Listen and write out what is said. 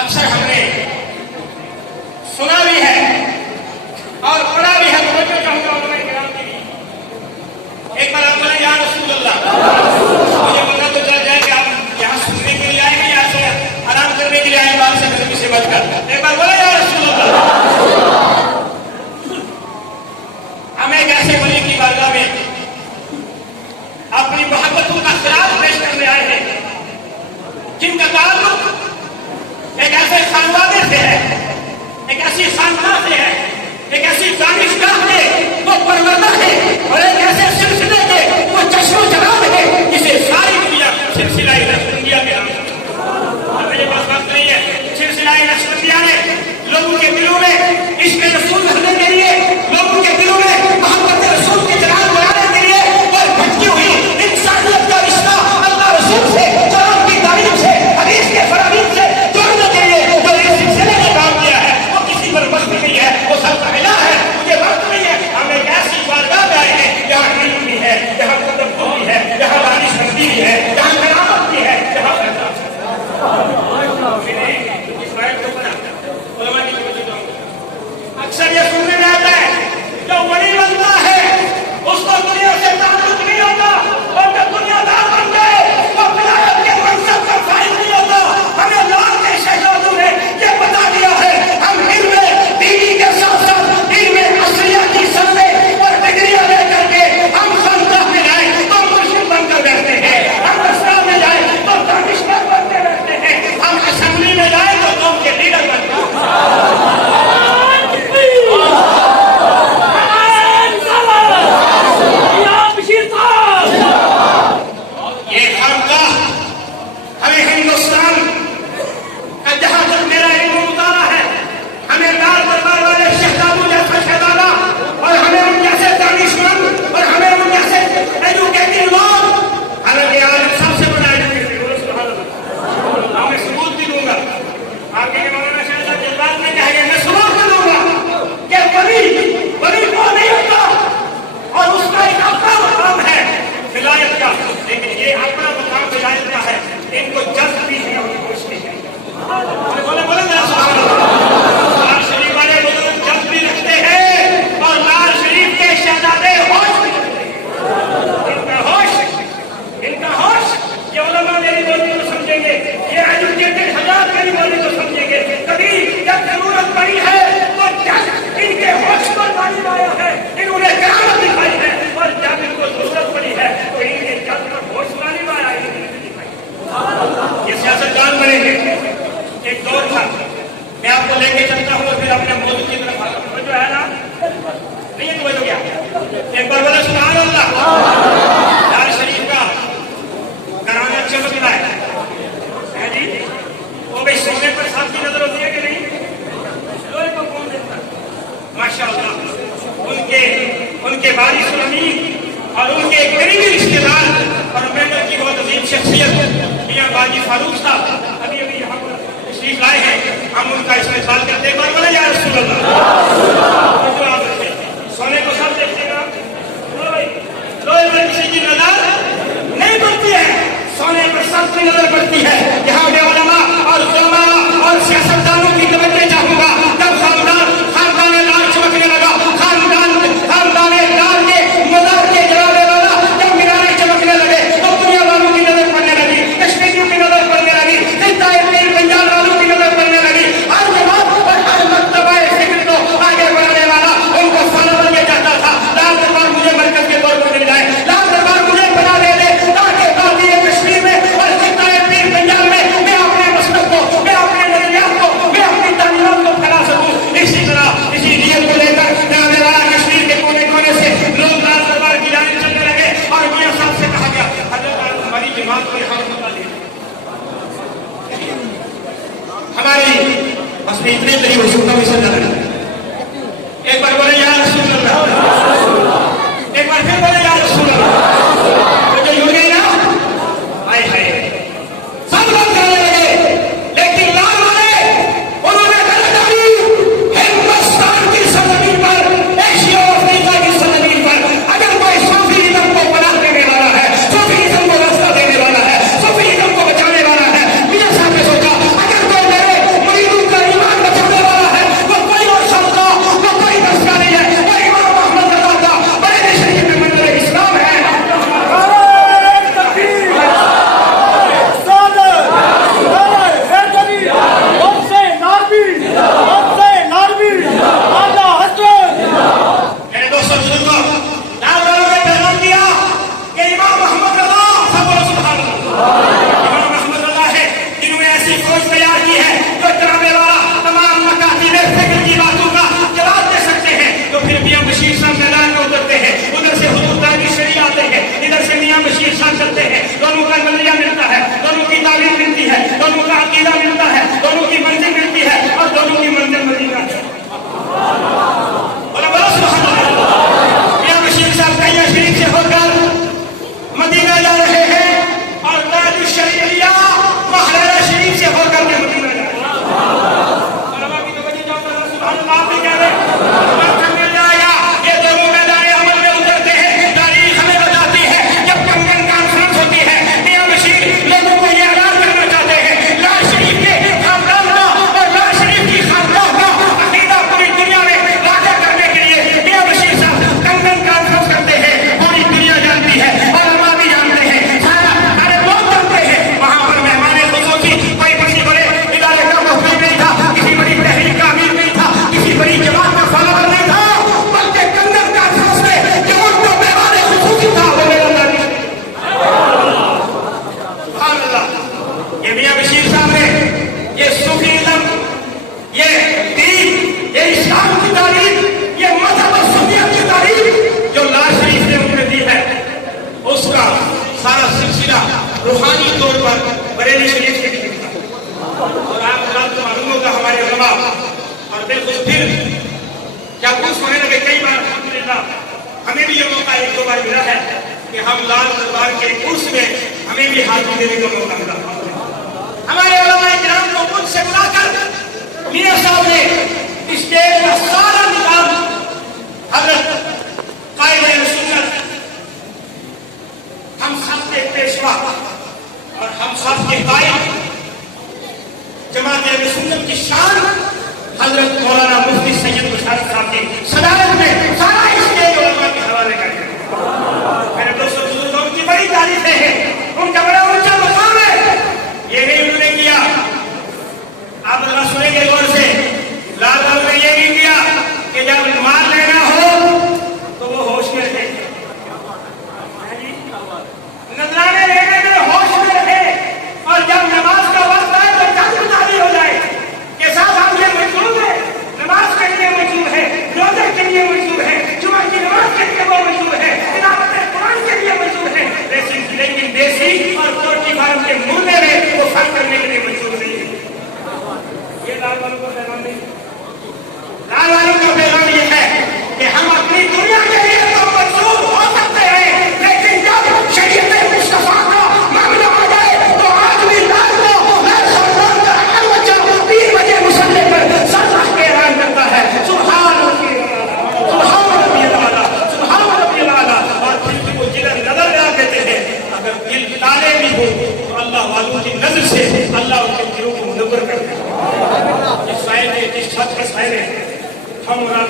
اکثر ہم نے سنا بھی ہے اور پڑھا بھی ہے. توجہ چاہوں گا علماء کرام کی. ایک بار آپ بولے یا رسول اللہ. مجھے پتا تو چل جائے کہ آپ یہاں سننے کے لیے آئے ہیں یا سے آرام کرنے کے لیے آئے. بات سے غلطی سے بچ کر ایک بار بولے یا رسول اللہ. ہم ایک ایسے ولی کی بارگاہ میں اپنی محبتوں کا خراج پیش کرنے آئے ہیں جن کا تعلق ایک ایسے خاندان سے ہے, ایک ایسی خاندان سے ہے, ایک ایسی دانشگاہ سے وہ پروردہ ہے اور ایک ایسے سلسلے کے وہ چشم و چراغ ہے جسے ساری دنیا سلسلہ نقشبندیہ کے نام سے. میرے پاس وقت نہیں ہے. سلسلہ نقشبندیہ نے لوگوں کے دلوں میں عشق رسول بھرنے کے لیے, لوگوں کے دلوں میں محبت رسول کے چراغ بنانے کے لیے اور بھٹکی ہوئی انسانیت کا رشتہ اللہ رسول سے, قرآن کی تعلیم سے, حدیث کے فرامین سے جوڑنے کے لیے جو اس سلسلے نے کام کیا ہے وہ کسی پر وقت نہیں ہے, وہ سب کا ملا ہے. مجھے وقت نہیں ہے. ہم ایک ایسی بارگاہ میں آئے ہیں جہاں علم بھی ہے, جہاں تدبر بھی ہے, جہاں دانش مندی بھی ہے, جہاں کرامت بھی ہے, جہاں اکثر یہ سننے میں آتا ہے جو ولی بنتا ہے اس کو دنیا سے تعلق نہیں ہوتا, اور جو دنیا دار بن گئے وہ ولایت کے منصب کا فائز نہیں ہوتا. ہمیں لاکھ کے شہزادوں نے یہ بتا دیا ہے ہم علم دینی کے ساتھ ساتھ علم اصلیہ کی سنتیں اور ڈگریاں لے کر کے ہم خانقاہ میں جائیں تو مرشد بن کر بیٹھتے ہیں, ہم اسلام میں جائیں تو دانشور بن کے بیٹھتے ہیں, ہم اسمبلی میں جائیں تو قوم کے لیڈر بنتے ہیں. सारा सिलसिला रूहानी तौर पर बरेली शरीफ से निकलता। और आप को मालूम होगा हमारे उलमा और बिल्कुल फिर क्या कुछ होने लगे कई बार अल्हम्दुलिल्लाह हमें भी ये मौका एक दो बार मिला है कि हम लाल दरबार के कुर्स में हमें भी हाजिरी देने का मौका मिला। हमारे उलमा इकराम को खुद से बुलाकर मियां साहब ने स्टेज का सारा निजाम हजरत कायदे सुन्नत हम सब के पेशवा और हम सब के कायद जमात अहले सुन्नत की शान हजरत मौलाना मुफ्ती सैयद मुशर्रफ साहब की सदारत में सारा स्टेज उलमा के हवाले कर दिया। मेरे दोस्तों बुजुर्गों की बड़ी तारीफें हैं, उनका बड़ा ऊंचा मकाम है। ये नहीं उन्होंने किया, आप जरा सुनेंगे गौर से, लाल बाबू ने ये नहीं किया कि जब मार लेना हो तो वो होश में रहे, नजराने लेने में होश में रहे, और जब नमाज का वक्त आए तो जान तारी हो जाए कि साहब हम ये मजबूर है, नमाज के लिए मजबूर है, रोजे के लिए मजबूर है, जुमा की नमाज के लिए वो मजबूर है, तिलावत कुरान के लिए मजबूर है, लेकिन देसी और पोल्ट्री फार्म के मुर्गे में वो फर्क करने के लिए मजबूर नहीं है। ये लाल वालों का पैगाम नहीं, लाल वालों का पैगाम ये है कि हम अपनी दुनिया के लिए तो मजबूर हो सकते हैं, लेकिन जब शरीयत मुस्तफा का मामला आ जाए तो आज भी लाल को लाल सरदार का हर बच्चा 3 बजे मुसल्ले पर सर रख के ऐलान करता है सुभान रब्बियल आला, सुभान रब्बियल आला, और फिर वो जिधर नजर डाल देते हैं, अगर दिल ताले भी हो तो अल्लाह वालों की नजर से अल्लाह उनके दिलों को मुनव्वर कर देता है। जिस शायर ने जिस छत के शायर हम और आप